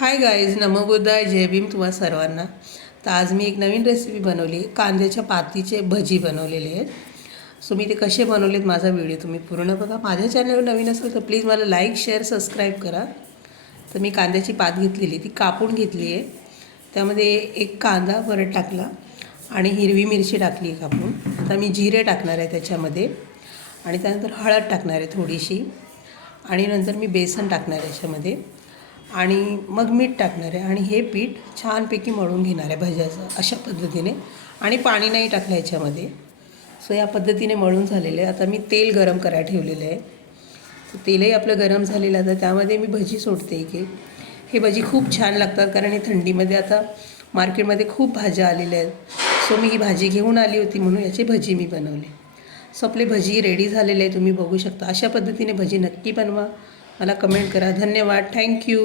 Hi guys नमबुद्धाय जय भीम तुम्हा सर्वांना. तर आज मी एक नवीन रेसिपी बनवली कांद्याच्या पातीचे भजी बनवलेले आहेत. सो मी ते कसे बनवलेत माझा व्हिडिओ तुम्ही पूर्ण बघा. माझ्या चॅनलवर नवीन असेल तर प्लीज मला लाईक शेअर सबस्क्राईब करा. तर मी कांद्याची पात घेतलेली ती कापून घेतली आहे. त्यामध्ये एक कांदा परत टाकला आणि हिरवी मिरची टाकली कापून. आता मी जिरे टाकणार आहे त्याच्यामध्ये. आणि त्यानंतर हळद टाकणार आहे थोडीशी. आणि नंतर मी बेसन टाकणार आहे याच्यामध्ये. आणि मग मीठ टाकणार आहे आणि हे पीठ छानपैकी मळून घेणार आहे भज्याचं अशा पद्धतीने. आणि पाणी नाही टाकलं याच्यामध्ये. सो या पद्धतीने मळून झालेलं आहे. आता मी तेल गरम करायला ठेवलेलं आहे. तर तेलही आपलं गरम झालेलं आहे. तर त्यामध्ये मी भजी सोडते एक एक. हे भजी खूप छान लागतात कारण हे थंडीमध्ये आता मार्केटमध्ये खूप भाज्या आलेल्या आहेत. सो मी ही भाजी घेऊन आली होती म्हणून याची भजी मी बनवली. सो आपले भजी रेडी झालेले आहे. तुम्ही बघू शकता. अशा पद्धतीने भजी नक्की बनवा. मला कमेंट करा. धन्यवाद. थँक्यू